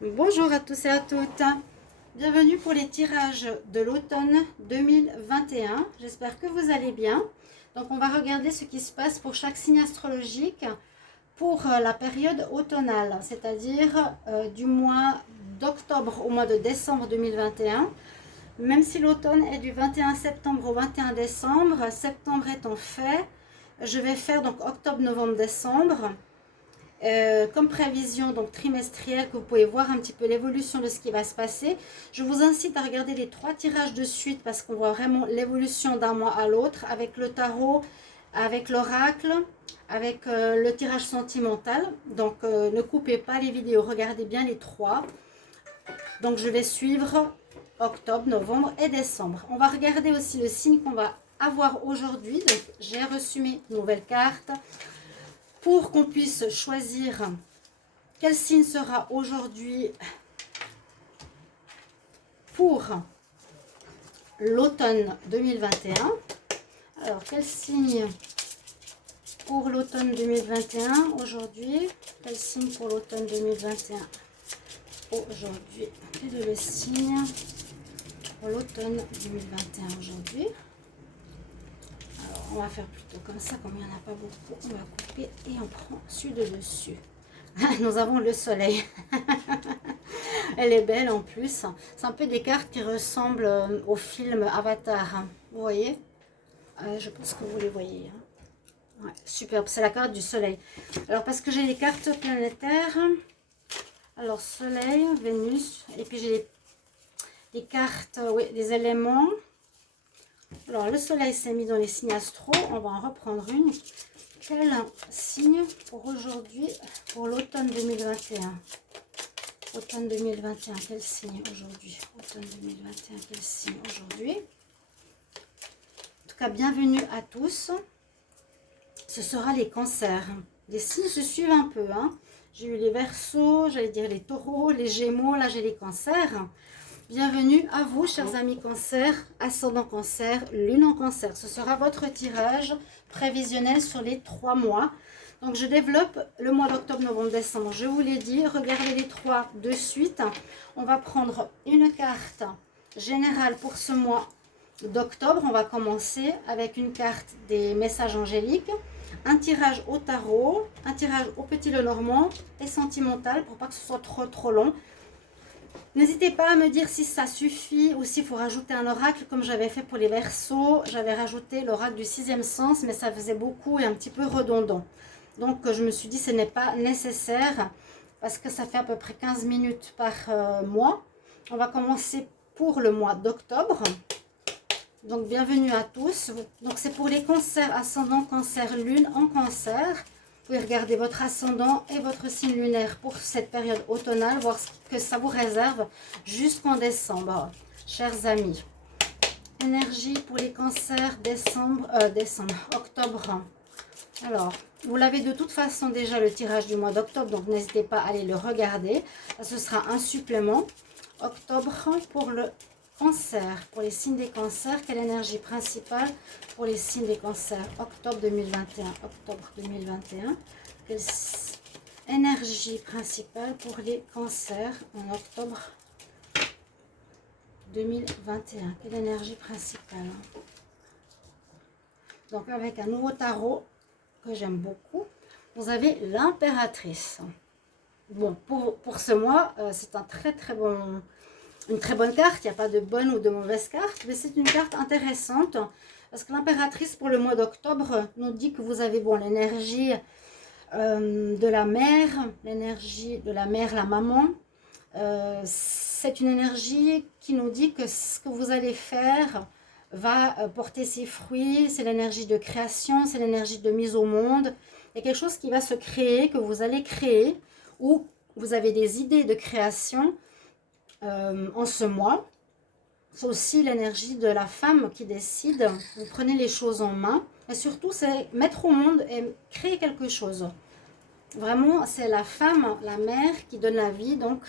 Bonjour à tous et à toutes, bienvenue pour les tirages de l'automne 2021, j'espère que vous allez bien. Donc on va regarder ce qui se passe pour chaque signe astrologique pour la période automnale, c'est-à-dire du mois d'octobre au mois de décembre 2021. Même si l'automne est du 21 septembre au 21 décembre, septembre étant fait, je vais faire donc octobre, novembre, décembre. Comme prévision donc trimestrielle, que vous pouvez voir un petit peu l'évolution de ce qui va se passer. Je vous incite à regarder les 3 tirages de suite parce qu'on voit vraiment l'évolution d'un mois à l'autre avec le tarot, avec l'oracle, avec le tirage sentimental. Donc ne coupez pas les vidéos, regardez bien les 3. Donc je vais suivre octobre, novembre et décembre. On va regarder aussi le signe qu'on va avoir aujourd'hui. Donc j'ai reçu mes nouvelles cartes pour qu'on puisse choisir quel signe sera aujourd'hui pour l'automne 2021. Alors, quel signe pour l'automne 2021 aujourd'hui? Quel signe pour l'automne 2021 aujourd'hui? Quel est le signe pour l'automne 2021 aujourd'hui? Alors, on va faire plutôt comme ça, comme il n'y en a pas beaucoup. On va couper et on prend celui de dessus. Nous avons le soleil. Elle est belle en plus. C'est un peu des cartes qui ressemblent au film Avatar. Vous voyez? Je pense que vous les voyez. Ouais, superbe. C'est la carte du soleil. Alors, parce que j'ai les cartes planétaires. Alors, soleil, Vénus. Et puis, j'ai des cartes, oui, des éléments. Alors, le soleil s'est mis dans les signes astro. On va en reprendre une. Quel signe pour aujourd'hui, pour l'automne 2021? Automne 2021, quel signe aujourd'hui? Automne 2021, quel signe aujourd'hui? En tout cas, bienvenue à tous. Ce sera les cancers. Les signes se suivent un peu. J'ai eu les Verseaux, j'allais dire les Taureaux, les Gémeaux. Là, j'ai les cancers. Bienvenue à vous, chers amis cancer, ascendant cancer, lune en cancer. Ce sera votre tirage prévisionnel sur les 3 mois. Donc, je développe le mois d'octobre, novembre, décembre. Je vous l'ai dit, regardez les 3 de suite. On va prendre une carte générale pour ce mois d'octobre. On va commencer avec une carte des messages angéliques, un tirage au tarot, un tirage au petit Lenormand et sentimental pour pas que ce soit trop long. N'hésitez pas à me dire si ça suffit ou s'il faut rajouter un oracle comme j'avais fait pour les Verseaux. J'avais rajouté l'oracle du 6e sens, mais ça faisait beaucoup et un petit peu redondant. Donc je me suis dit ce n'est pas nécessaire parce que ça fait à peu près 15 minutes par mois. On va commencer pour le mois d'octobre. Donc bienvenue à tous. Donc c'est pour les cancers, ascendant cancer, lune en cancer. Vous pouvez regarder votre ascendant et votre signe lunaire pour cette période automnale, voir ce que ça vous réserve jusqu'en décembre, chers amis. Énergie pour les cancers, octobre. Alors, vous l'avez de toute façon déjà le tirage du mois d'octobre, donc n'hésitez pas à aller le regarder. Ce sera un supplément. Octobre pour le cancer, pour les signes des cancers, quelle énergie principale pour les signes des cancers? Octobre 2021, octobre 2021. Quelle énergie principale pour les cancers en octobre 2021? Quelle énergie principale? Donc avec un nouveau tarot que j'aime beaucoup, vous avez l'impératrice. Bon, pour ce mois, c'est un une très bonne carte. Il n'y a pas de bonne ou de mauvaise carte, mais c'est une carte intéressante parce que l'impératrice pour le mois d'octobre nous dit que vous avez l'énergie de la mère, la maman. C'est une énergie qui nous dit que ce que vous allez faire va porter ses fruits. C'est l'énergie de création, c'est l'énergie de mise au monde. Il y a quelque chose qui va se créer, que vous allez créer, ou vous avez des idées de création en ce mois. C'est aussi l'énergie de la femme qui décide. Vous prenez les choses en main. Et surtout, c'est mettre au monde et créer quelque chose. Vraiment, c'est la femme, la mère qui donne la vie. Donc,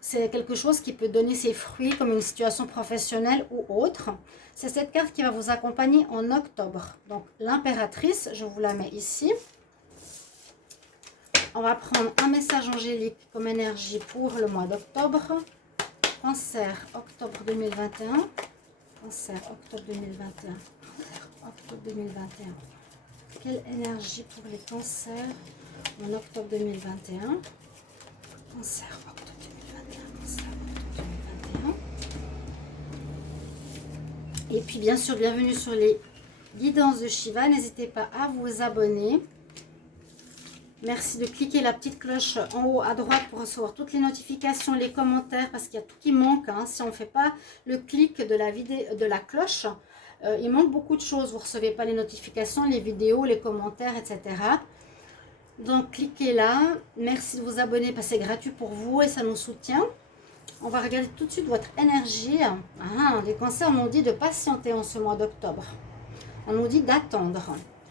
c'est quelque chose qui peut donner ses fruits comme une situation professionnelle ou autre. C'est cette carte qui va vous accompagner en octobre. Donc, l'impératrice, je vous la mets ici. On va prendre un message angélique comme énergie pour le mois d'octobre. Cancer, octobre 2021. Cancer, octobre 2021. Cancer, octobre 2021. Quelle énergie pour les cancers en octobre 2021? Cancer, octobre 2021. Cancer, octobre 2021. Et puis, bien sûr, bienvenue sur les guidances de Shiva. N'hésitez pas à vous abonner. Merci de cliquer la petite cloche en haut à droite pour recevoir toutes les notifications, les commentaires, parce qu'il y a tout qui manque. Hein. Si on ne fait pas le clic de la vidéo, de la cloche, il manque beaucoup de choses. Vous ne recevez pas les notifications, les vidéos, les commentaires, etc. Donc, cliquez là. Merci de vous abonner parce que c'est gratuit pour vous et ça nous soutient. On va regarder tout de suite votre énergie. Ah, les cancers nous dit de patienter en ce mois d'octobre. On nous dit d'attendre.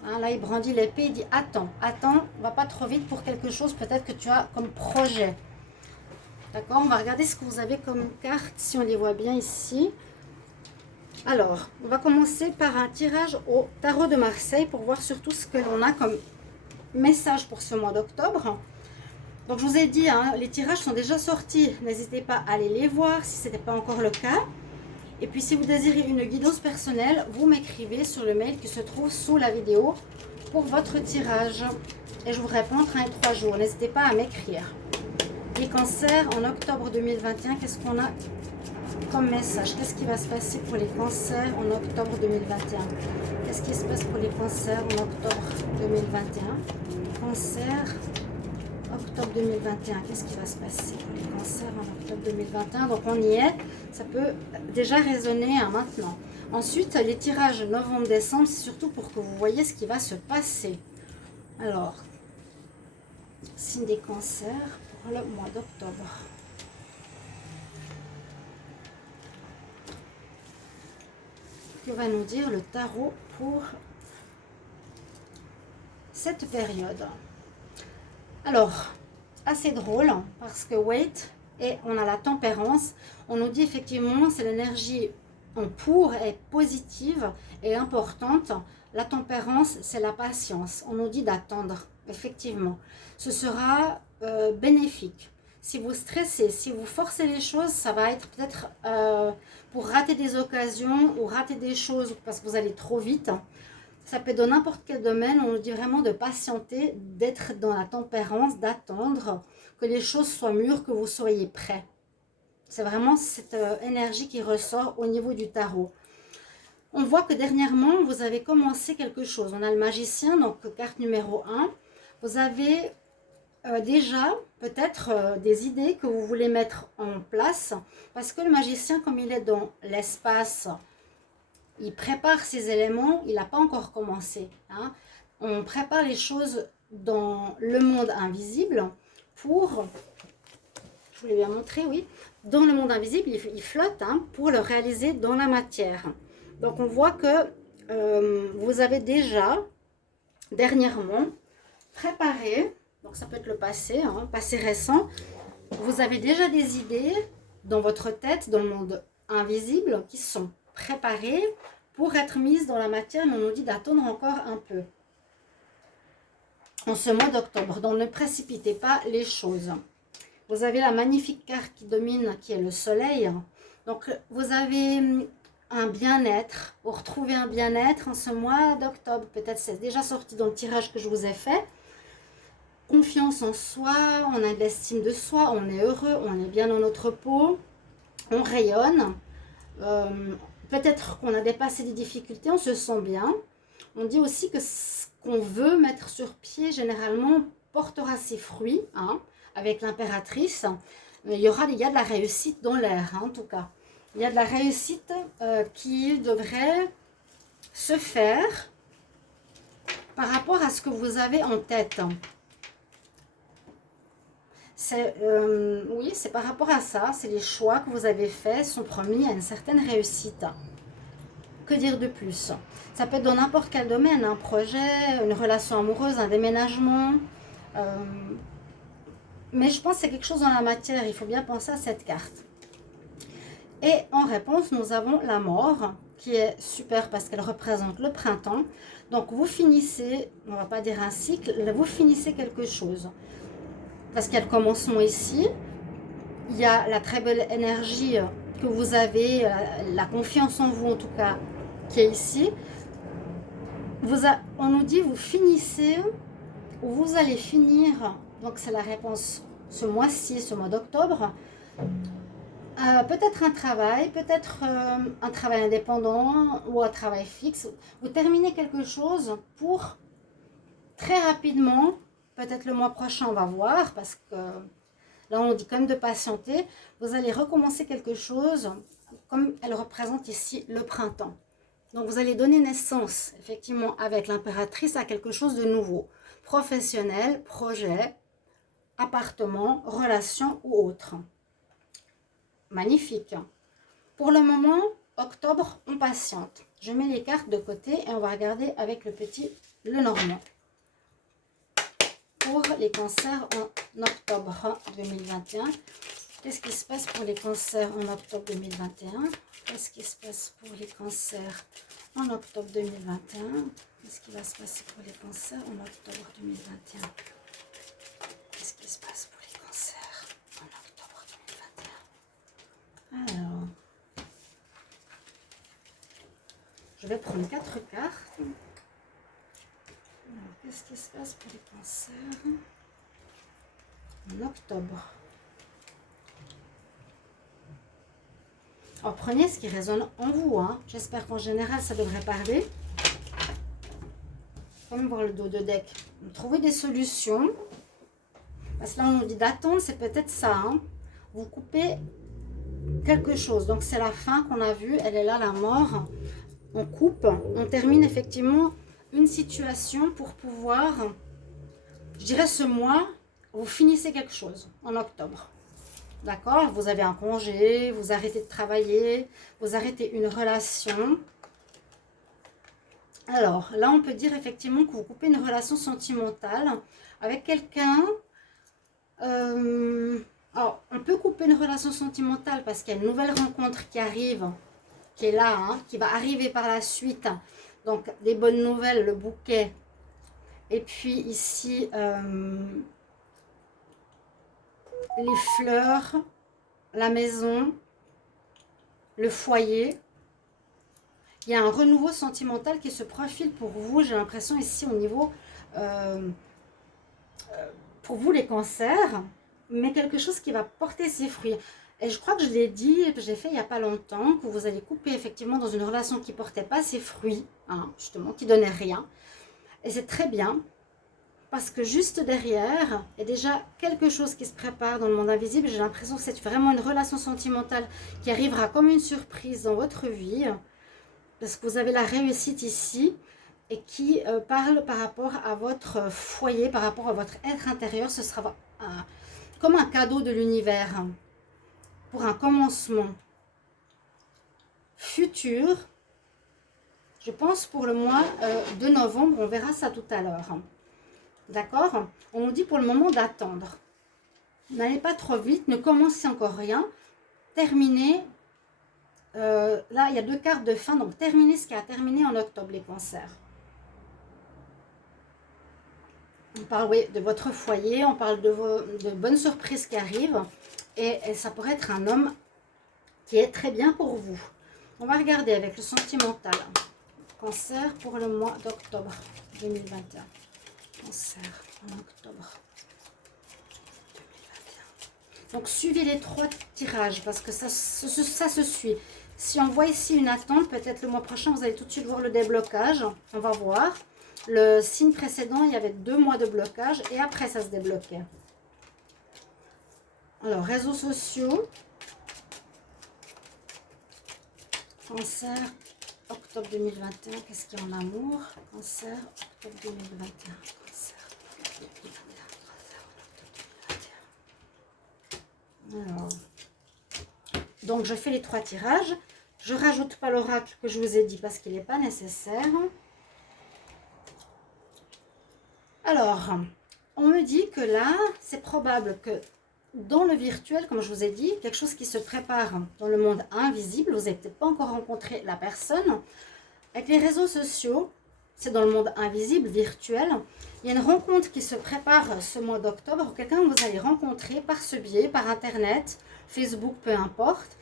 Hein, là, il brandit l'épée, il dit attends, attends, va pas trop vite pour quelque chose peut-être que tu as comme projet. D'accord, on va regarder ce que vous avez comme carte, si on les voit bien ici. Alors, on va commencer par un tirage au tarot de Marseille pour voir surtout ce que l'on a comme message pour ce mois d'octobre. Donc, je vous ai dit, hein, les tirages sont déjà sortis. N'hésitez pas à aller les voir si ce n'était pas encore le cas. Et puis, si vous désirez une guidance personnelle, vous m'écrivez sur le mail qui se trouve sous la vidéo pour votre tirage. Et je vous réponds entre 1 et 3 jours. N'hésitez pas à m'écrire. Les cancers, en octobre 2021, qu'est-ce qu'on a comme message? Qu'est-ce qui va se passer pour les cancers en octobre 2021? Qu'est-ce qui se passe pour les cancers en octobre 2021? Cancer, octobre 2021, qu'est-ce qui va se passer pour les cancers en octobre 2021? Donc on y est, ça peut déjà résonner hein, maintenant. Ensuite, les tirages novembre-décembre, c'est surtout pour que vous voyez ce qui va se passer. Alors, signe des cancers pour le mois d'octobre. Que va nous dire le tarot pour cette période? Alors, assez drôle, parce que wait, et on a la tempérance. On nous dit effectivement, c'est l'énergie en pour, est positive et importante. La tempérance, c'est la patience. On nous dit d'attendre, effectivement. Ce sera bénéfique. Si vous stressez, si vous forcez les choses, ça va être peut-être pour rater des occasions ou rater des choses parce que vous allez trop vite. Ça peut être dans n'importe quel domaine, on nous dit vraiment de patienter, d'être dans la tempérance, d'attendre que les choses soient mûres, que vous soyez prêts. C'est vraiment cette énergie qui ressort au niveau du tarot. On voit que dernièrement, vous avez commencé quelque chose. On a le magicien, donc carte numéro 1. Vous avez déjà peut-être des idées que vous voulez mettre en place. Parce que le magicien, comme il est dans l'espace, il prépare ses éléments, il n'a pas encore commencé. Hein. On prépare les choses dans le monde invisible pour, je vous l'ai bien montré, oui, dans le monde invisible, il flotte hein, pour le réaliser dans la matière. Donc on voit que vous avez déjà, dernièrement, préparé, donc ça peut être le passé, hein, passé récent, vous avez déjà des idées dans votre tête, dans le monde invisible, qui sont préparées pour être mises dans la matière, mais on nous dit d'attendre encore un peu. En ce mois d'octobre, donc ne précipitez pas les choses. Vous avez la magnifique carte qui domine, qui est le soleil. Donc vous avez un bien-être, vous retrouvez un bien-être en ce mois d'octobre. Peut-être c'est déjà sorti dans le tirage que je vous ai fait. Confiance en soi, on a de l'estime de soi, on est heureux, on est bien dans notre peau, on rayonne. Peut-être qu'on a dépassé des difficultés, on se sent bien. On dit aussi que ce qu'on veut mettre sur pied, généralement, portera ses fruits, hein, avec l'impératrice. Il y a de la réussite dans l'air, hein, en tout cas. Il y a de la réussite qui devrait se faire par rapport à ce que vous avez en tête. Oui, c'est par rapport à ça, c'est les choix que vous avez faits sont promis à une certaine réussite. Que dire de plus? Ça peut être dans n'importe quel domaine, un projet, une relation amoureuse, un déménagement. Mais je pense que c'est quelque chose dans la matière, il faut bien penser à cette carte. Et en réponse, nous avons la mort, qui est super parce qu'elle représente le printemps. Donc vous finissez, on ne va pas dire un cycle, vous finissez quelque chose. parce qu'il y a le commencement ici. Il y a la très belle énergie que vous avez, la confiance en vous en tout cas, qui est ici. On nous dit vous finissez, ou vous allez finir, donc c'est la réponse ce mois-ci, ce mois d'octobre. Peut-être un travail, peut-être un travail indépendant ou un travail fixe. Vous terminez quelque chose pour très rapidement, peut-être le mois prochain, on va voir, parce que là on dit quand même de patienter. Vous allez recommencer quelque chose, comme elle représente ici le printemps. Donc vous allez donner naissance, effectivement, avec l'impératrice à quelque chose de nouveau. Professionnel, projet, appartement, relation ou autre. Magnifique. Pour le moment, octobre, on patiente. Je mets les cartes de côté et on va regarder avec le petit Lenormand. Pour les cancers en octobre 2021. Qu'est-ce qui se passe pour les cancers en octobre 2021? Qu'est-ce qui se passe pour les cancers en octobre 2021? Qu'est-ce qui va se passer pour les cancers en octobre 2021? Qu'est-ce qui se passe pour les cancers en octobre 2021? Alors, je vais prendre 4 cartes. Alors, qu'est-ce qui se passe pour les cancers en octobre? Alors, prenez ce qui résonne en vous. Hein. J'espère qu'en général, ça devrait parler. Comme voir le dos de deck. Trouvez des solutions. Parce que là, on nous dit d'attendre, c'est peut-être ça. Hein. Vous coupez quelque chose. Donc, c'est la fin qu'on a vue. Elle est là, la mort. On coupe. On termine effectivement une situation pour pouvoir, je dirais ce mois, vous finissez quelque chose en octobre. D'accord? Vous avez un congé, vous arrêtez de travailler, vous arrêtez une relation. Alors, là, on peut dire effectivement que vous coupez une relation sentimentale avec quelqu'un. Alors, on peut couper une relation sentimentale parce qu'il y a une nouvelle rencontre qui arrive, qui est là, hein, qui va arriver par la suite. Donc, des bonnes nouvelles, le bouquet. Et puis ici, les fleurs, la maison, le foyer. Il y a un renouveau sentimental qui se profile pour vous. J'ai l'impression ici au niveau, pour vous les cancers, mais quelque chose qui va porter ses fruits. Et je crois que je l'ai dit, j'ai fait il n'y a pas longtemps, que vous allez couper effectivement dans une relation qui ne portait pas ses fruits, hein, justement, qui ne donnait rien. Et c'est très bien. Parce que juste derrière, il y a déjà quelque chose qui se prépare dans le monde invisible. J'ai l'impression que c'est vraiment une relation sentimentale qui arrivera comme une surprise dans votre vie. Parce que vous avez la réussite ici et qui parle par rapport à votre foyer, par rapport à votre être intérieur. Ce sera comme un cadeau de l'univers pour un commencement futur. Je pense pour le mois de novembre, on verra ça tout à l'heure. D'accord? On nous dit pour le moment d'attendre. N'allez pas trop vite, ne commencez encore rien. Terminez. Là, il y a 2 cartes de fin, donc terminez ce qui a terminé en octobre, les cancers. On parle oui, de votre foyer, on parle de bonnes surprises qui arrivent. Et ça pourrait être un homme qui est très bien pour vous. On va regarder avec le sentimental. Cancer pour le mois d'octobre 2021. Cancer en octobre 2021. Donc suivez les 3 tirages parce que ça se suit. Si on voit ici une attente, peut-être le mois prochain, vous allez tout de suite voir le déblocage. On va voir. Le signe précédent, il y avait 2 mois de blocage et après ça se débloquait. Alors, réseaux sociaux. Cancer, octobre 2021. Qu'est-ce qu'il y a en amour? Cancer, octobre 2021. Alors, donc je fais les 3 tirages. Je rajoute pas l'oracle que je vous ai dit parce qu'il n'est pas nécessaire. Alors, on me dit que là, c'est probable que dans le virtuel, comme je vous ai dit, quelque chose qui se prépare dans le monde invisible. Vous n'avez peut-être pas encore rencontré la personne. Avec les réseaux sociaux, c'est dans le monde invisible, virtuel. Il y a une rencontre qui se prépare ce mois d'octobre, quelqu'un que vous allez rencontrer par ce biais, par Internet, Facebook, peu importe,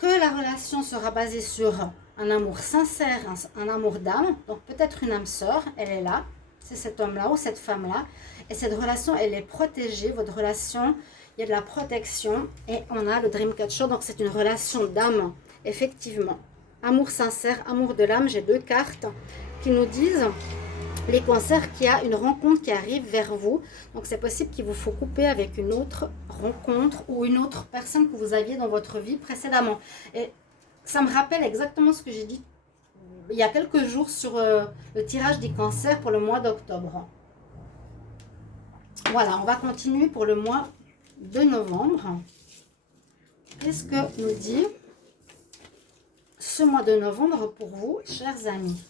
que la relation sera basée sur un amour sincère, un amour d'âme, donc peut-être une âme sœur, elle est là, c'est cet homme-là ou cette femme-là, et cette relation, elle est protégée, votre relation, il y a de la protection, et on a le Dream Catcher, donc c'est une relation d'âme, effectivement. Amour sincère, amour de l'âme, j'ai 2 cartes qui nous disent les cancers qu'il y a une rencontre qui arrive vers vous. Donc c'est possible qu'il vous faut couper avec une autre rencontre ou une autre personne que vous aviez dans votre vie précédemment. Et ça me rappelle exactement ce que j'ai dit il y a quelques jours sur le tirage des cancers pour le mois d'octobre. Voilà, on va continuer pour le mois de novembre. Qu'est-ce que nous dit ce mois de novembre pour vous, chers amis?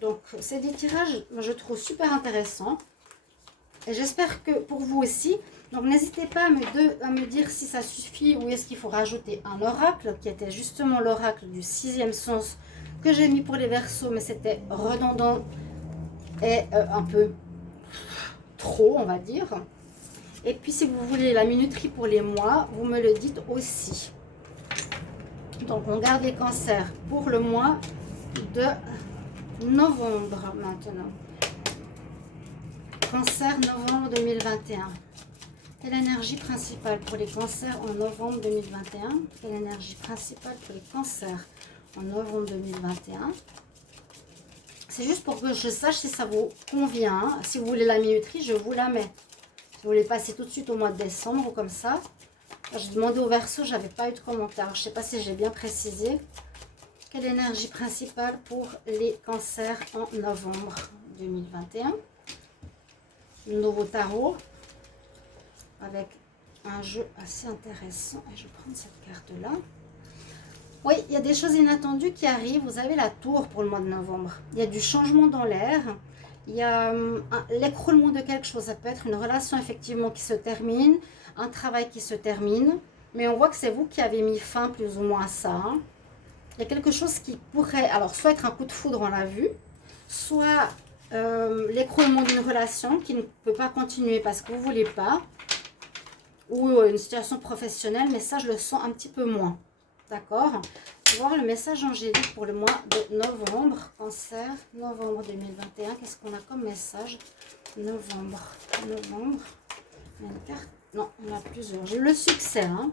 Donc, c'est des tirages, je trouve, super intéressants. Et j'espère que pour vous aussi. Donc, n'hésitez pas à me dire si ça suffit ou est-ce qu'il faut rajouter un oracle, qui était justement l'oracle du 6e sens que j'ai mis pour les Verseaux, mais c'était redondant et un peu trop, on va dire. Et puis, si vous voulez la minuterie pour les mois, vous me le dites aussi. Donc, on garde les cancers pour le mois de novembre maintenant. Cancer novembre 2021. Quelle énergie principale pour les cancers en novembre 2021? Quelle énergie principale pour les cancers en novembre 2021? C'est juste pour que je sache si ça vous convient. Si vous voulez la minuterie, je vous la mets. Si vous voulez passer tout de suite au mois de décembre ou comme ça. J'ai demandé au Verseau, j'avais pas eu de commentaire. Je sais pas si j'ai bien précisé. Quelle énergie principale pour les cancers en novembre 2021? Le nouveau tarot avec un jeu assez intéressant. Et je vais prendre cette carte-là. Oui, il y a des choses inattendues qui arrivent. Vous avez la tour pour le mois de novembre. Il y a du changement dans l'air. Il y a l'écroulement de quelque chose. Ça peut être une relation effectivement qui se termine, un travail qui se termine. Mais on voit que c'est vous qui avez mis fin plus ou moins à ça. Hein. Il y a quelque chose qui pourrait, alors soit être un coup de foudre, on l'a vu, soit l'écroulement d'une relation qui ne peut pas continuer parce que vous ne voulez pas, ou une situation professionnelle, mais ça je le sens un petit peu moins. D'accord? On va voir le message angélique pour le mois de novembre. Cancer, novembre 2021. Qu'est-ce qu'on a comme message? Novembre. Novembre. Il y a une carte. Non, on a plusieurs. J'ai le succès. Hein?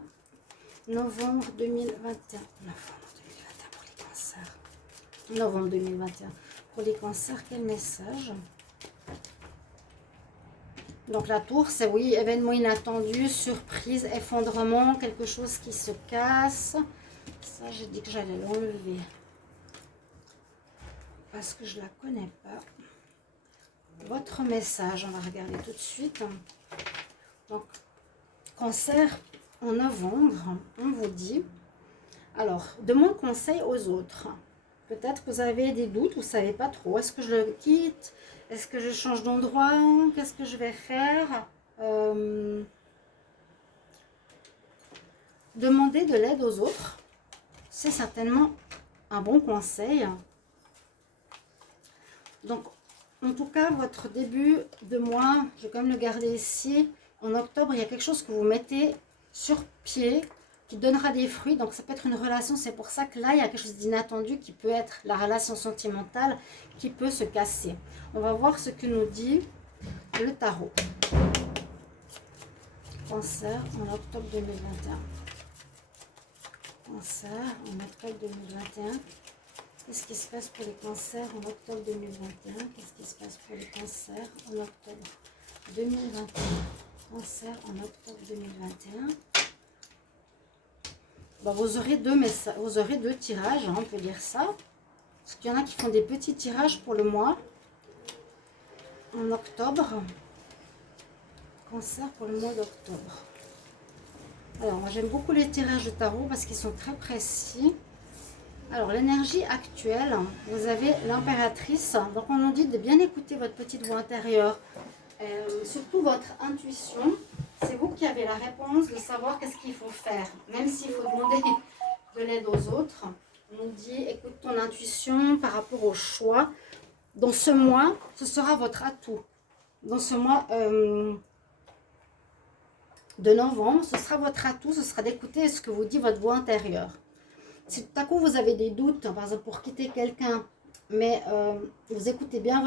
Novembre 2021. Novembre 2021 pour les cancers. Novembre 2021. Pour les cancers, quel message? Donc la tour, c'est oui, événement inattendu, surprise, effondrement, quelque chose qui se casse. Ça, j'ai dit que j'allais l'enlever parce que je ne la connais pas. Votre message, on va regarder tout de suite. Donc, cancer en novembre, on vous dit, alors, demande conseil aux autres. Peut-être que vous avez des doutes, vous ne savez pas trop. Est-ce que je le quitte? Est-ce que je change d'endroit? Qu'est-ce que je vais faire? Demander de l'aide aux autres. C'est certainement un bon conseil. Donc, en tout cas, votre début de mois, je vais quand même le garder ici. En octobre, il y a quelque chose que vous mettez sur pied qui donnera des fruits. Donc, ça peut être une relation. C'est pour ça que là, il y a quelque chose d'inattendu qui peut être la relation sentimentale qui peut se casser. On va voir ce que nous dit le tarot. Cancer en octobre 2021. Cancer en octobre 2021. Qu'est-ce qui se passe pour les cancers en octobre 2021? Qu'est-ce qui se passe pour les cancers en octobre 2021? Cancer en octobre 2021. Bon, vous aurez deux tirages, hein, on peut dire ça. Parce qu'il y en a qui font des petits tirages pour le mois. En octobre. Cancer pour le mois d'octobre. Alors, moi j'aime beaucoup les tirages de tarot parce qu'ils sont très précis. Alors, l'énergie actuelle, vous avez l'impératrice. Donc, on nous dit de bien écouter votre petite voix intérieure. Surtout votre intuition. C'est vous qui avez la réponse de savoir qu'est-ce qu'il faut faire. Même s'il faut demander de l'aide aux autres. On nous dit, écoute ton intuition par rapport au choix. Dans ce mois, ce sera votre atout. Dans ce mois de novembre, ce sera votre atout, ce sera d'écouter ce que vous dit votre voix intérieure. Si tout à coup vous avez des doutes, par exemple pour quitter quelqu'un, mais vous écoutez bien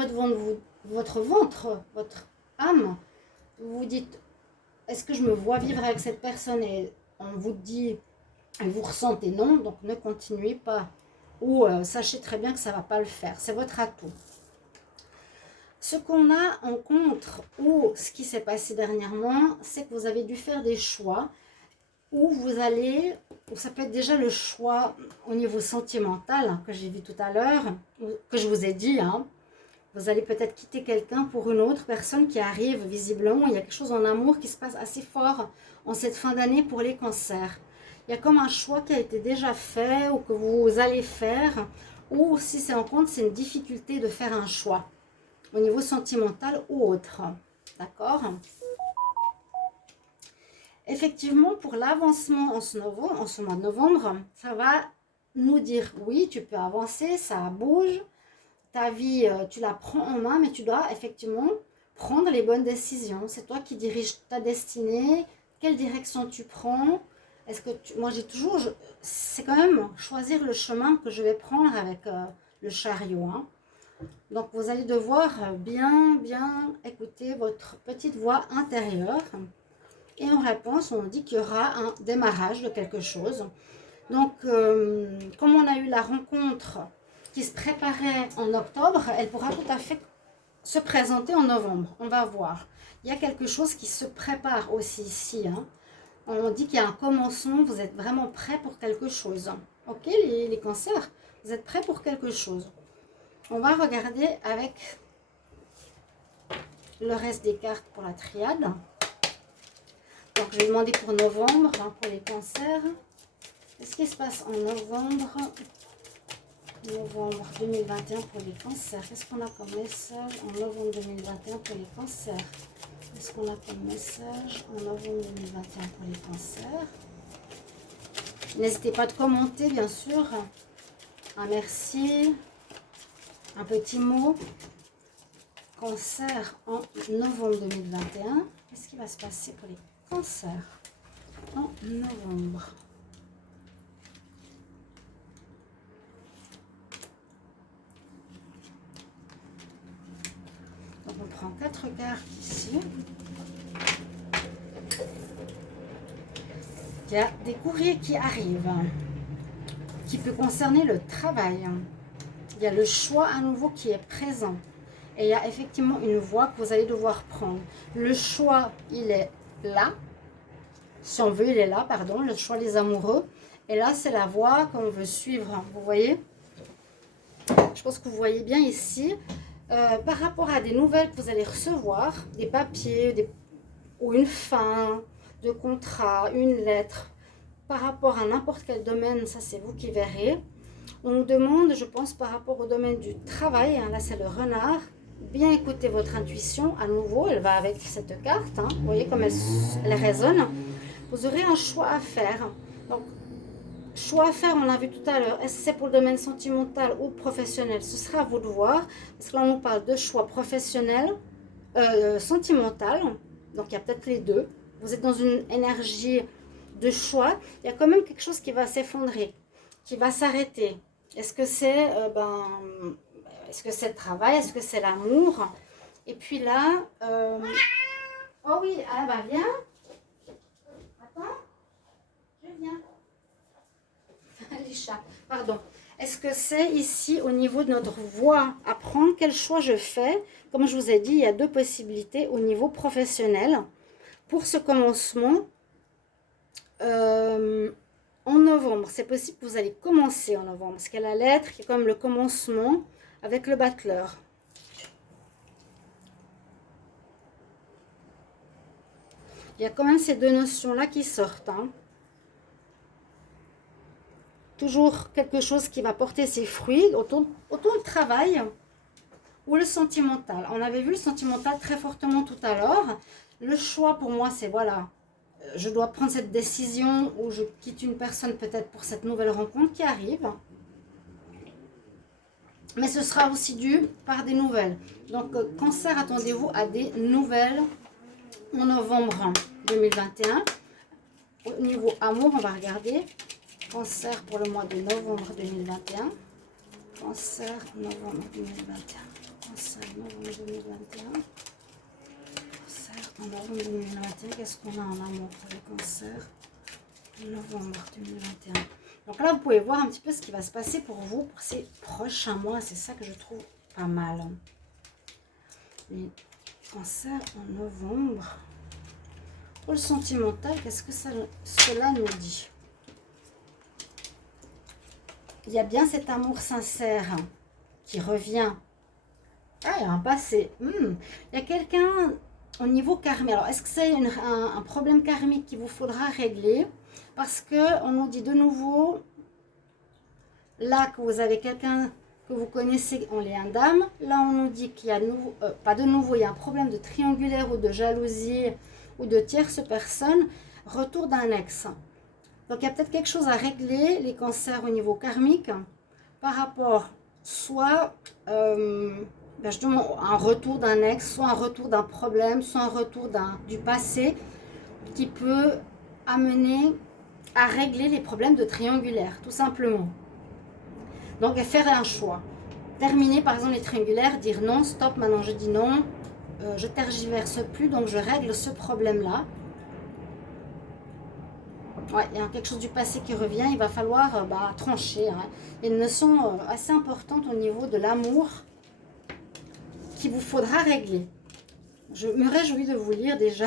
votre ventre, votre âme, vous vous dites, est-ce que je me vois vivre avec cette personne? Et on vous dit, et vous ressentez non, donc ne continuez pas. Ou sachez très bien que ça ne va pas le faire, c'est votre atout. Ce qu'on a en contre, ou ce qui s'est passé dernièrement, c'est que vous avez dû faire des choix où vous allez, ou ça peut être déjà le choix au niveau sentimental, hein, que j'ai vu tout à l'heure, que je vous ai dit, hein. Vous allez peut-être quitter quelqu'un pour une autre personne qui arrive visiblement. Il y a quelque chose en amour qui se passe assez fort en cette fin d'année pour les cancers. Il y a comme un choix qui a été déjà fait ou que vous allez faire, ou si c'est en compte, c'est une difficulté de faire un choix au niveau sentimental ou autre. D'accord? Effectivement, pour l'avancement en ce mois de novembre, ça va nous dire oui, tu peux avancer, ça bouge, ta vie, tu la prends en main, mais tu dois effectivement prendre les bonnes décisions. C'est toi qui diriges ta destinée, quelle direction tu prends. Est-ce que moi j'ai toujours, c'est quand même choisir le chemin que je vais prendre avec le chariot, hein. Donc vous allez devoir bien écouter votre petite voix intérieure. Et en réponse, on dit qu'il y aura un démarrage de quelque chose. Donc, comme on a eu la rencontre qui se préparait en octobre, elle pourra tout à fait se présenter en novembre. On va voir. Il y a quelque chose qui se prépare aussi ici, hein. On dit qu'il y a un commencement, vous êtes vraiment prêts pour quelque chose. Ok, les cancers, vous êtes prêts pour quelque chose. On va regarder avec le reste des cartes pour la triade. Donc, je vais demander pour novembre, hein, pour les cancers. Qu'est-ce qui se passe en novembre 2021 pour les cancers? Qu'est-ce qu'on a comme message en novembre 2021 pour les cancers? Qu'est-ce qu'on a comme message en novembre 2021 pour les cancers? N'hésitez pas de commenter, bien sûr. Un merci, un petit mot. Cancer en novembre 2021. Qu'est-ce qui va se passer pour les cancers en novembre? Donc on prend 4 cartes ici. Il y a des courriers qui arrivent, qui peut concerner le travail. Il y a le choix à nouveau qui est présent. Et il y a effectivement une voie que vous allez devoir prendre. Le choix, il est là. Si on veut, il est là, pardon. Le choix des amoureux. Et là, c'est la voie qu'on veut suivre. Vous voyez? Je pense que vous voyez bien ici. Par rapport à des nouvelles que vous allez recevoir, des papiers, ou une fin de contrat, une lettre, par rapport à n'importe quel domaine, ça c'est vous qui verrez. On nous demande, je pense, par rapport au domaine du travail, hein, là c'est le renard, bien écouter votre intuition, à nouveau, elle va avec cette carte, hein, vous voyez comme elle résonne. Vous aurez un choix à faire. Donc, choix à faire, on l'a vu tout à l'heure, est-ce que c'est pour le domaine sentimental ou professionnel? Ce sera à vous de voir, parce que là on nous parle de choix professionnel, sentimental, donc il y a peut-être les deux. Vous êtes dans une énergie de choix, il y a quand même quelque chose qui va s'effondrer, qui va s'arrêter. Est-ce que c'est est-ce que c'est le travail, est-ce que c'est l'amour? Et puis là, oh oui, ah bah viens. Attends, je viens. Les chats, pardon. Est-ce que c'est ici au niveau de notre voie à prendre? Quel choix je fais? Comme je vous ai dit, il y a deux possibilités au niveau professionnel. Pour ce commencement, en novembre, c'est possible que vous allez commencer en novembre. Parce qu'il y a la lettre qui est comme le commencement avec le battleur. Il y a quand même ces deux notions-là qui sortent, hein. Toujours quelque chose qui va porter ses fruits, autant le travail ou le sentimental. On avait vu le sentimental très fortement tout à l'heure. Le choix pour moi, c'est voilà, je dois prendre cette décision où je quitte une personne peut-être pour cette nouvelle rencontre qui arrive. Mais ce sera aussi dû par des nouvelles. Donc, Cancer, attendez-vous à des nouvelles en novembre 2021. Au niveau amour, on va regarder. Cancer pour le mois de novembre 2021. Cancer, novembre 2021. Cancer, novembre 2021. Cancer, en novembre 2021. Qu'est-ce qu'on a en amour pour les cancers? Novembre 2021. Donc là, vous pouvez voir un petit peu ce qui va se passer pour vous pour ces prochains mois. C'est ça que je trouve pas mal. Les cancers en novembre. Pour le sentimental, qu'est-ce que cela nous dit? Il y a bien cet amour sincère qui revient. Ah, il y a un passé. Il y a quelqu'un au niveau karmique. Alors, est-ce que c'est un problème karmique qu'il vous faudra régler? Parce qu'on nous dit de nouveau, là que vous avez quelqu'un que vous connaissez en lien d'âme, là on nous dit qu'il y a pas de nouveau, il y a un problème de triangulaire ou de jalousie ou de tierce personne, retour d'un ex. Donc il y a peut-être quelque chose à régler, les cancers au niveau karmique, par rapport soit justement un retour d'un ex, soit un retour d'un problème, soit un retour du passé qui peut amener à régler les problèmes de triangulaire, tout simplement. Donc, faire un choix. Terminer, par exemple, les triangulaires, dire non, stop, maintenant je dis non, je tergiverse plus, donc je règle ce problème-là. Ouais, il y a quelque chose du passé qui revient, il va falloir trancher. Hein. Il y a une notion assez importante au niveau de l'amour qu'il vous faudra régler. Je me réjouis de vous lire déjà,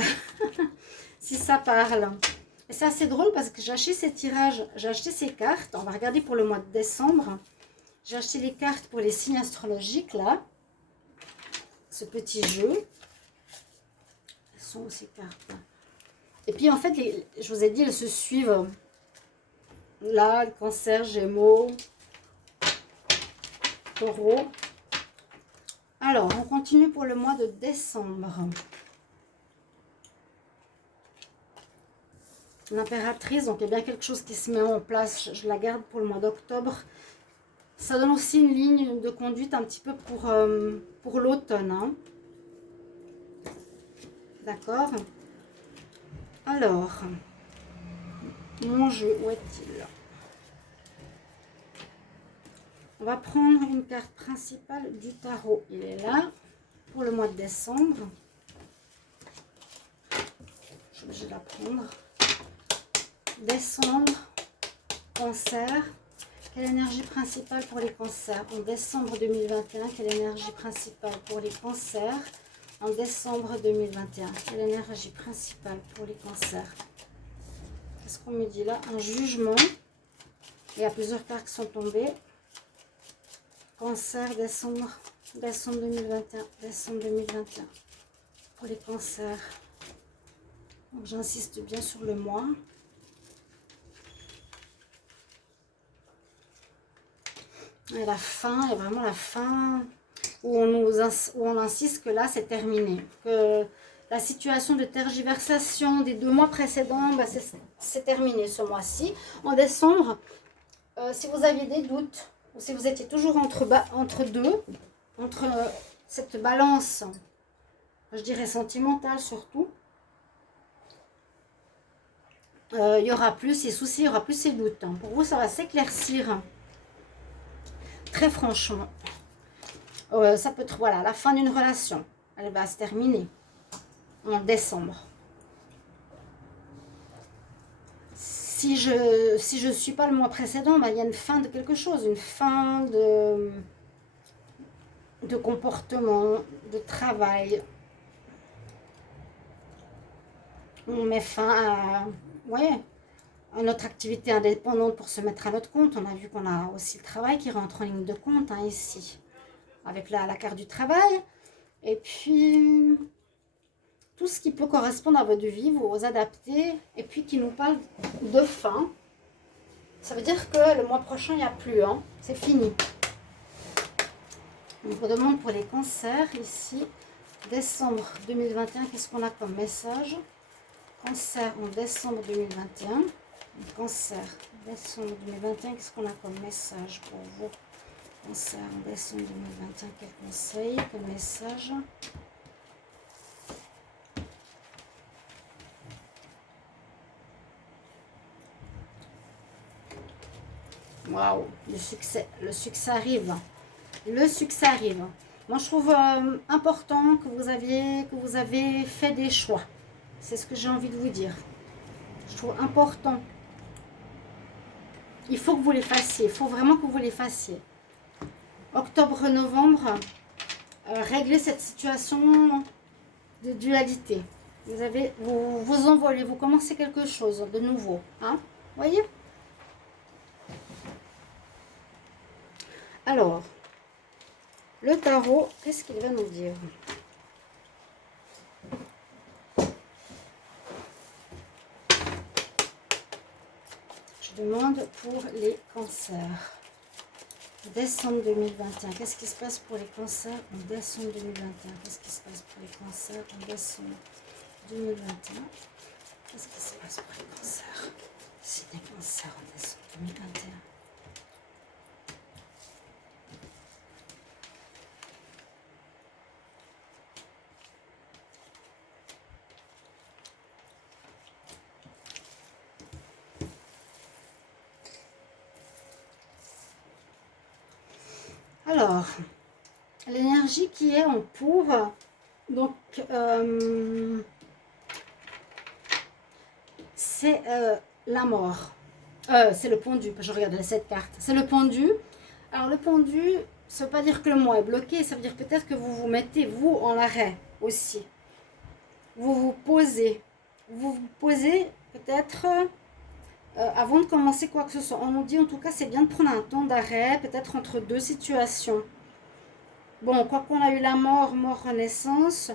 si ça parle. Et c'est assez drôle parce que j'ai acheté ces tirages, j'ai acheté ces cartes. On va regarder pour le mois de décembre. J'ai acheté les cartes pour les signes astrologiques, là. Ce petit jeu. Elles sont où ces cartes? Et puis, en fait, je vous ai dit, elles se suivent. Là, le Cancer, Gémeaux, Taureau. Alors, on continue pour le mois de décembre. L'impératrice, donc il y a bien quelque chose qui se met en place. Je la garde pour le mois d'octobre. Ça donne aussi une ligne de conduite un petit peu pour l'automne. Hein. D'accord? Alors, mon jeu, où est-il? On va prendre une carte principale du tarot. Il est là pour le mois de décembre. Je vais la prendre. Décembre, Cancer. Quelle énergie principale pour les cancers en décembre 2021? Quelle énergie principale pour les cancers en décembre 2021? Quelle énergie principale pour les cancers? Qu'est-ce qu'on me dit là? Un jugement. Il y a plusieurs cartes qui sont tombées. Cancer, décembre 2021. Décembre 2021. Pour les cancers. Donc j'insiste bien sur le mois. Et la fin, et vraiment la fin où on insiste que là c'est terminé. Que la situation de tergiversation des 2 mois précédents, c'est terminé ce mois-ci. En décembre, si vous aviez des doutes, ou si vous étiez toujours entre cette balance, je dirais sentimentale surtout, il y aura plus ces soucis, il y aura plus ces doutes. Hein. Pour vous, ça va s'éclaircir. Très franchement, ça peut être voilà, la fin d'une relation. Elle va se terminer en décembre. Si je suis pas le mois précédent, il y a une fin de quelque chose, une fin de comportement, de travail. On met fin à notre activité indépendante pour se mettre à notre compte. On a vu qu'on a aussi le travail qui rentre en ligne de compte hein, ici, avec la carte du travail. Et puis, tout ce qui peut correspondre à votre vie, vous adapter. Et puis, qui nous parle de fin. Ça veut dire que le mois prochain, il n'y a plus. Hein, c'est fini. On vous demande pour les cancers, ici, décembre 2021, qu'est-ce qu'on a comme message? Cancer en décembre 2021. Cancer, décembre 2021, qu'est-ce qu'on a comme message pour vous? Cancer en décembre 2021, quel conseil, quel message? Waouh, le succès arrive. Le succès arrive. Moi, je trouve important que vous avez fait des choix. C'est ce que j'ai envie de vous dire. Je trouve important. Il faut que vous les fassiez. Il faut vraiment que vous les fassiez. Octobre-novembre, réglez cette situation de dualité. Vous envolez, vous commencez quelque chose de nouveau. Hein? Voyez? Alors, le tarot, qu'est-ce qu'il va nous dire? Je demande pour les cancers. Décembre 2021. Qu'est-ce qui se passe pour les cancers en décembre 2021? Qu'est-ce qui se passe pour les cancers en décembre 2021? Qu'est-ce qui se passe pour les cancers? C'est des cancers en décembre 2021. Alors, l'énergie qui est en pour, donc, c'est la mort. C'est le pendu, je regarde cette carte. C'est le pendu. Alors, le pendu, ça ne veut pas dire que le mois est bloqué, ça veut dire peut-être que vous vous mettez, vous, en arrêt aussi. Vous vous posez. Vous vous posez peut-être... avant de commencer quoi que ce soit, on nous dit en tout cas c'est bien de prendre un temps d'arrêt, peut-être entre deux situations. Bon, quoi qu'on a eu la mort, renaissance,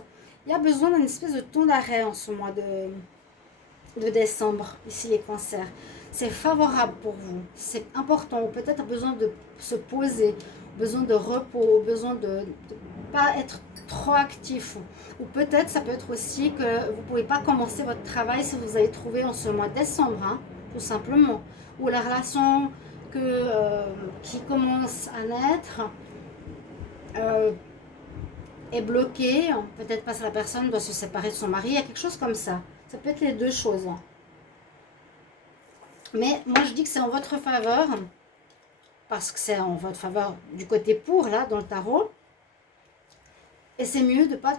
il y a besoin d'une espèce de temps d'arrêt en ce mois de décembre, ici les cancers. C'est favorable pour vous, c'est important, ou peut-être besoin de se poser, besoin de repos, besoin de ne pas être trop actif. Ou peut-être ça peut être aussi que vous ne pouvez pas commencer votre travail si vous avez trouvé en ce mois de décembre, hein, tout simplement. Ou la relation qui commence à naître est bloquée, peut-être parce que la personne doit se séparer de son mari, il y a quelque chose comme ça. Ça peut être les deux choses. Mais moi je dis que c'est en votre faveur, parce que c'est en votre faveur du côté pour, là, dans le tarot. Et c'est mieux de pas...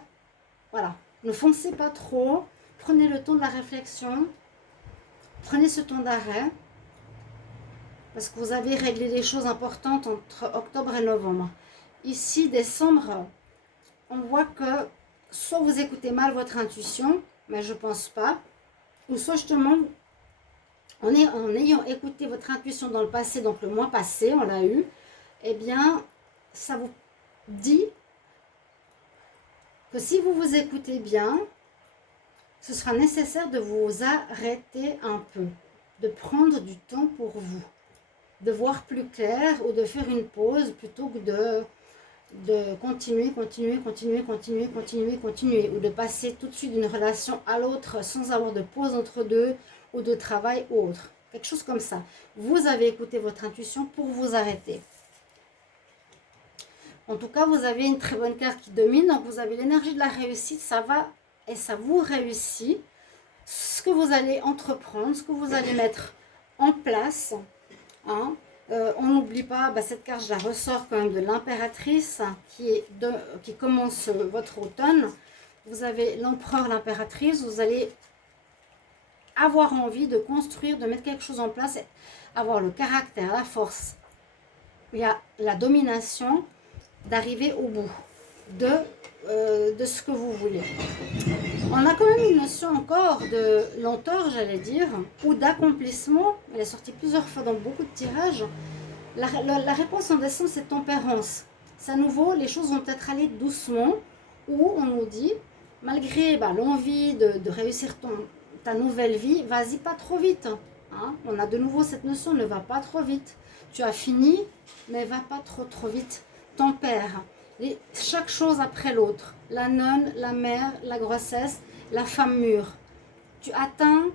Voilà, ne foncez pas trop, prenez le temps de la réflexion, prenez ce temps d'arrêt, parce que vous avez réglé des choses importantes entre octobre et novembre. Ici, décembre, on voit que soit vous écoutez mal votre intuition, mais je ne pense pas, ou soit justement, en ayant écouté votre intuition dans le passé, donc le mois passé, on l'a eu, eh bien, ça vous dit que si vous vous écoutez bien, ce sera nécessaire de vous arrêter un peu, de prendre du temps pour vous, de voir plus clair ou de faire une pause plutôt que de continuer, ou de passer tout de suite d'une relation à l'autre sans avoir de pause entre deux ou de travail ou autre. Quelque chose comme ça. Vous avez écouté votre intuition pour vous arrêter. En tout cas, vous avez une très bonne carte qui domine, donc vous avez l'énergie de la réussite, ça va et ça vous réussit. Ce que vous allez entreprendre, ce que vous allez mettre en place, hein. On n'oublie pas, cette carte, je la ressors quand même de l'impératrice qui commence votre automne. Vous avez l'empereur, l'impératrice, vous allez avoir envie de construire, de mettre quelque chose en place, avoir le caractère, la force, il y a la domination, d'arriver au bout de ce que vous voulez. On a quand même une notion encore de lenteur, j'allais dire, ou d'accomplissement. Elle est sortie plusieurs fois dans beaucoup de tirages. La réponse en décembre, c'est tempérance. C'est à nouveau, les choses vont peut-être aller doucement, où on nous dit, malgré l'envie de réussir ta nouvelle vie, vas-y pas trop vite. Hein. On a de nouveau cette notion, ne va pas trop vite. Tu as fini, mais va pas trop vite. Tempère. Chaque chose après l'autre. La nonne, la mère, la grossesse, la femme mûre. Tu attends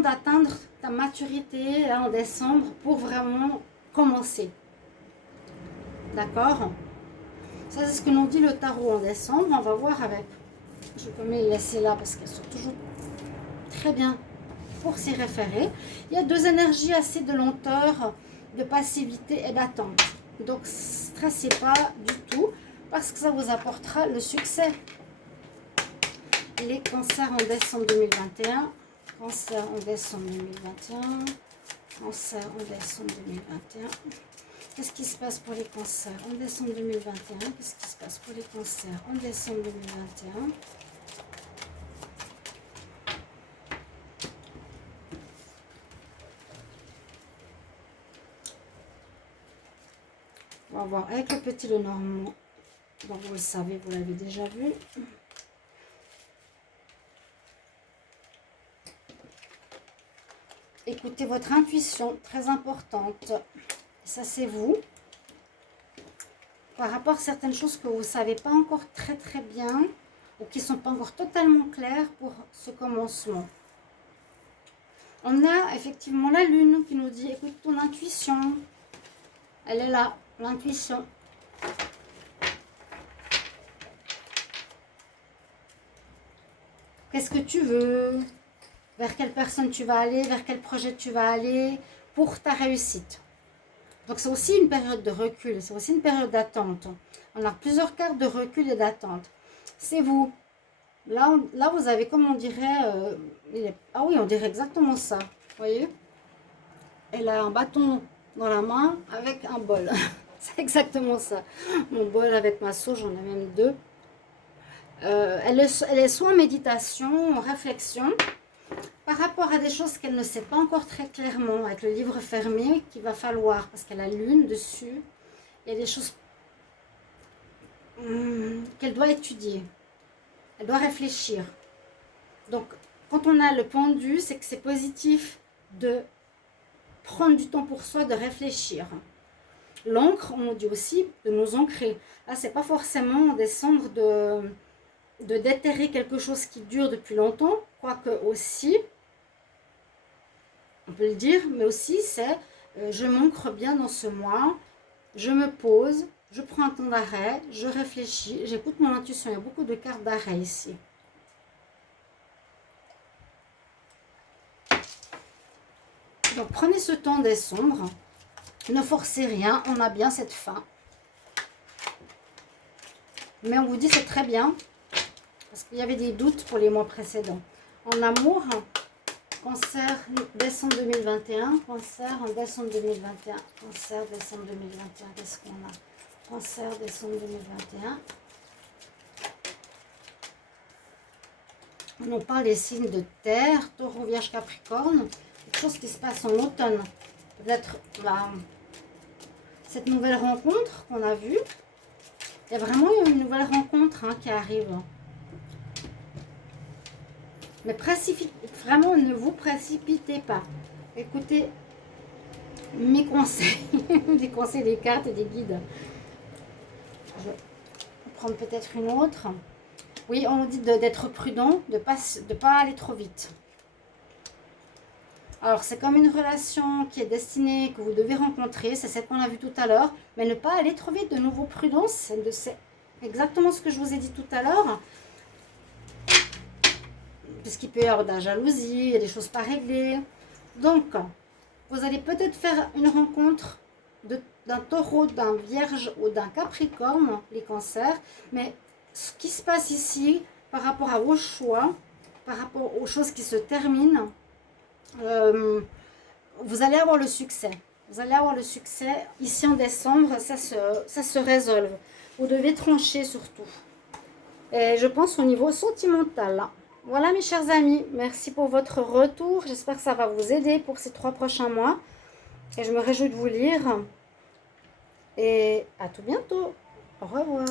d'atteindre ta maturité là en décembre pour vraiment commencer. D'accord? Ça, c'est ce que nous dit le tarot en décembre. On va voir avec. Je peux me les laisser là parce qu'elles sont toujours très bien pour s'y référer. Il y a deux énergies assez de lenteur, de passivité et d'attente. Donc, stressez pas du tout parce que ça vous apportera le succès. Les cancers en décembre 2021. Cancer en décembre 2021. Cancer en décembre 2021. Qu'est-ce qui se passe pour les cancers en décembre 2021? Qu'est-ce qui se passe pour les cancers en décembre 2021? On va voir avec le petit le normand. Bon, vous le savez, vous l'avez déjà vu. Écoutez votre intuition, très importante. Ça, c'est vous. Par rapport à certaines choses que vous ne savez pas encore très très bien ou qui ne sont pas encore totalement claires pour ce commencement. On a effectivement la lune qui nous dit, écoute ton intuition. Elle est là, l'intuition. Qu'est-ce que tu veux? Vers quelle personne tu vas aller? Vers quel projet tu vas aller pour ta réussite? Donc c'est aussi une période de recul, c'est aussi une période d'attente. On a plusieurs cartes de recul et d'attente. C'est vous. Là, vous avez, comme on dirait, ah oui, on dirait exactement ça. Vous voyez? Elle a un bâton dans la main avec un bol. C'est exactement ça. Mon bol avec ma sauce, j'en ai même deux. Elle est soit en méditation, en réflexion, par rapport à des choses qu'elle ne sait pas encore très clairement, avec le livre fermé, qu'il va falloir, parce qu'elle a lune dessus, il y a des choses qu'elle doit étudier, elle doit réfléchir. Donc, quand on a le pendu, c'est que c'est positif de prendre du temps pour soi, de réfléchir. L'encre, on dit aussi de nous ancrer. Là, c'est pas forcément en décembre de déterrer quelque chose qui dure depuis longtemps, quoique aussi, on peut le dire, mais aussi c'est je m'ancre bien dans ce mois, je me pose, je prends un temps d'arrêt, je réfléchis, j'écoute mon intuition. Il y a beaucoup de cartes d'arrêt ici. Donc prenez ce temps décembre, ne forcez rien, on a bien cette fin. Mais on vous dit c'est très bien, parce qu'il y avait des doutes pour les mois précédents. En amour, Cancer, décembre 2021. Cancer en décembre 2021. Cancer, décembre 2021. Qu'est-ce qu'on a? Cancer, décembre 2021. On nous parle des signes de terre, Taureau, Vierge, Capricorne. Quelque chose qui se passe en automne. Peut-être cette nouvelle rencontre qu'on a vue. Il y a vraiment une nouvelle rencontre qui arrive. Mais vraiment, ne vous précipitez pas. Écoutez mes conseils, des conseils des cartes et des guides. Je vais prendre peut-être une autre. Oui, on dit d'être prudent, de pas aller trop vite. Alors, c'est comme une relation qui est destinée, que vous devez rencontrer. C'est celle qu'on a vue tout à l'heure. Mais ne pas aller trop vite. De nouveau, prudence. C'est exactement ce que je vous ai dit tout à l'heure. Puisqu'il peut y avoir de la jalousie, il y a des choses pas réglées. Donc, vous allez peut-être faire une rencontre d'un taureau, d'un vierge ou d'un capricorne, les cancers. Mais ce qui se passe ici, par rapport à vos choix, par rapport aux choses qui se terminent, vous allez avoir le succès. Vous allez avoir le succès. Ici en décembre, ça se résolve. Vous devez trancher surtout. Et je pense au niveau sentimental. Voilà mes chers amis, merci pour votre retour. J'espère que ça va vous aider pour ces 3 prochains mois. Et je me réjouis de vous lire. Et à tout bientôt. Au revoir.